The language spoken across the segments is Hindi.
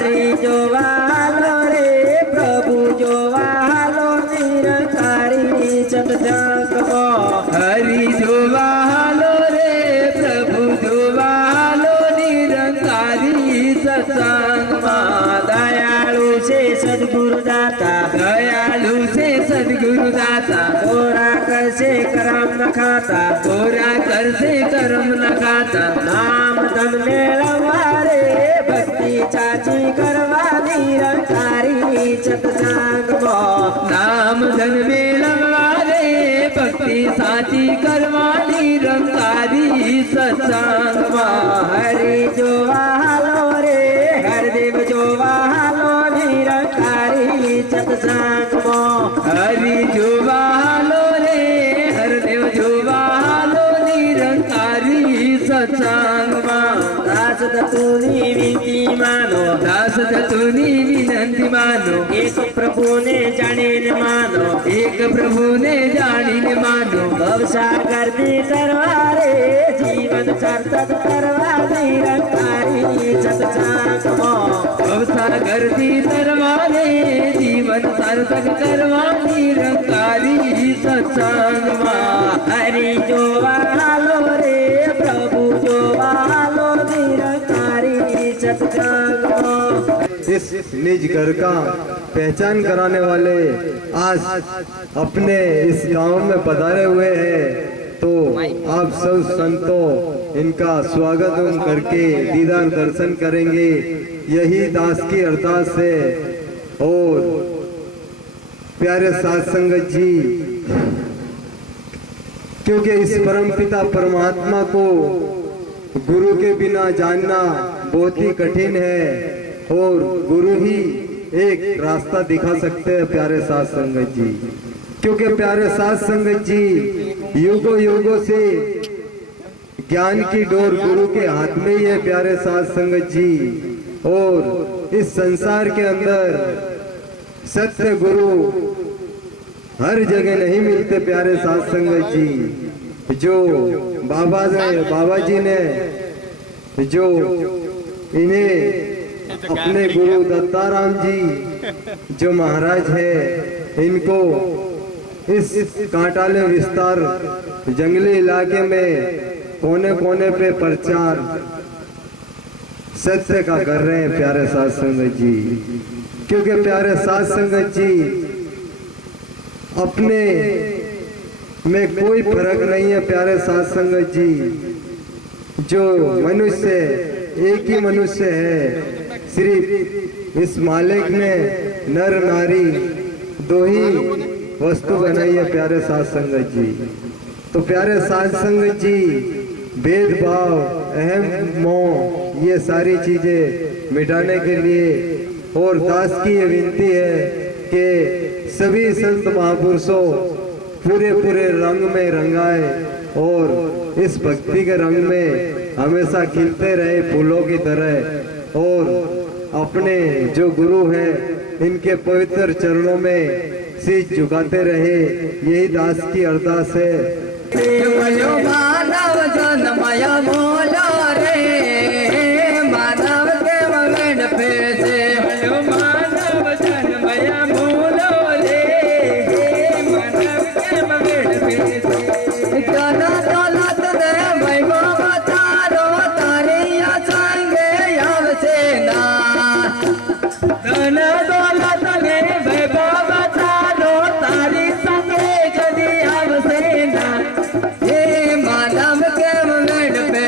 हरि जोवालो रे प्रभु जोवालो निरंकारी सत्संग में हरि जोवालो रे प्रभु जोवालो निरंकारी सत्संग में दयालु से सदगुरु दाता दयालु से सदगुरु दाता गोरा कर से करम न खाता गोरा कर से कर्म न खाता नाम धन मेलवा रे भक्ति चाची करवा निरंकारी सत्संग में नाम धन मेलवा रे भक्ति साची करवा निरंकारी सत्संग में हरि जोवालो रे हरदेव जोवालो निरंकारी सत्संग में हरि जोवालो रे हरदेव जोवालो निरंकारी सत्संग में दास दत्तुनी विनती मानो दास दत्तुनी विनंती मानो एक प्रभु ने जाने न मानो एक प्रभु ने जानी ने मानो भवसागर दी तरवारे जीवन सार्थक करवा निरंकारी सत्संग में भवसागर दी तरवारे जीवन सार्थक करवा निरंकारी सत्संग में हरि जोवालो रे प्रभु जोवालो निरंकारी सत्संग में इस निज घर का पहचान कराने वाले आज अपने इस गांव में पधारे हुए हैं, तो आप सब संतों इनका स्वागत करके दीदार दर्शन करेंगे। यही दास की अरदास है। और प्यारे साध संगत जी, क्योंकि इस परमपिता परमात्मा को गुरु के बिना जानना बहुत ही कठिन है और गुरु ही एक रास्ता दिखा सकते हैं प्यारे साध संगत जी। क्योंकि प्यारे साध संगत जी युगों युगों से ज्ञान की डोर गुरु के हाथ में ही है प्यारे साध संगत जी। और इस संसार के अंदर सत्य गुरु हर जगह नहीं मिलते प्यारे साध संगत जी। जो बाबा जी ने जो इन्हें अपने गुरु दत्ताराम जी जो महाराज है, इनको इस कांटाले विस्तार जंगली इलाके में कोने कोने पे प्रचार सत्य का कर रहे हैं प्यारे साध संगत जी। क्योंकि प्यारे साध संगत जी अपने में कोई फर्क नहीं है प्यारे साध संगत जी। जो मनुष्य एक ही मनुष्य है, सिर्फ इस मालिक ने नर नारी दो ही वस्तु बनाई है प्यारे साध संगत जी। तो प्यारे साध संगत जी भेदभाव अहम मोह ये सारी चीजें मिटाने के लिए और दास की ये विनती है कि सभी संत महापुरुषों पूरे पूरे रंग में रंगाए और इस भक्ति के रंग में हमेशा खिलते रहे फूलों की तरह। और अपने जो गुरु हैं इनके पवित्र चरणों में शीश झुकाते रहे, यही दास की अरदास है। मानव जन्मय मोला रे मानव के मगन पे से मानव जन्मय मोला रे मानव के मगन पे से जन दौलत दे वैभव तारो तारिया संगे आवसे ना धन दौलत दे वैभव तारो तारी संगे जदी आवसे ना मानव के मंगल पे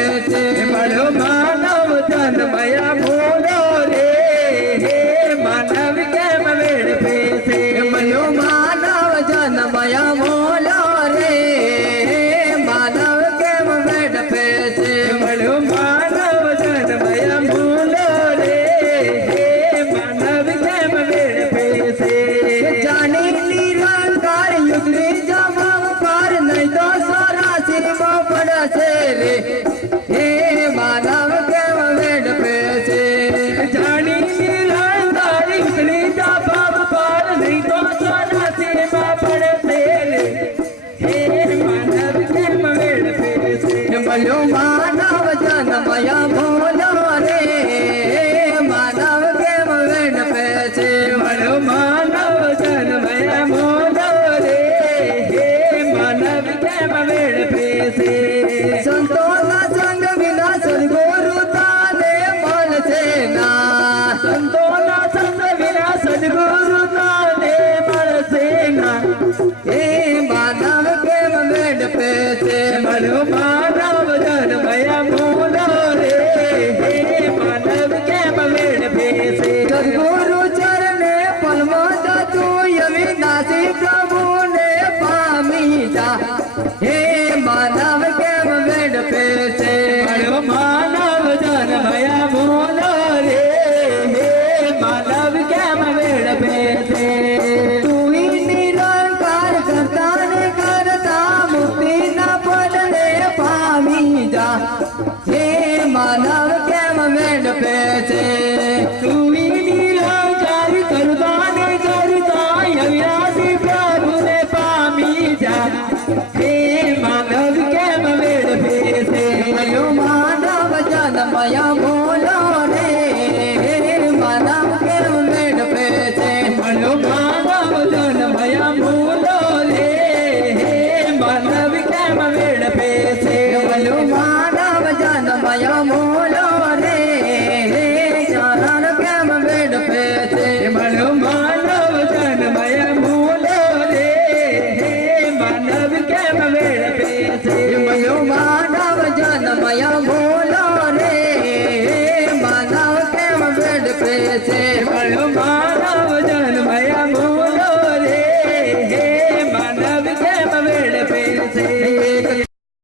બોલો રે માનવ કેમ વેડફે છે મળ્યો માનવ જન્મયા મૂલો રે માનવ કેમ વેડફે છે બોલો માનવ જન્મય બોલો રે ચારણ કેમ વેડફે છે મળ્યો માનવ જન્મયા મૂલો રે માનવ કેમ વેડફે છે મળ્યો માનવ જન્મય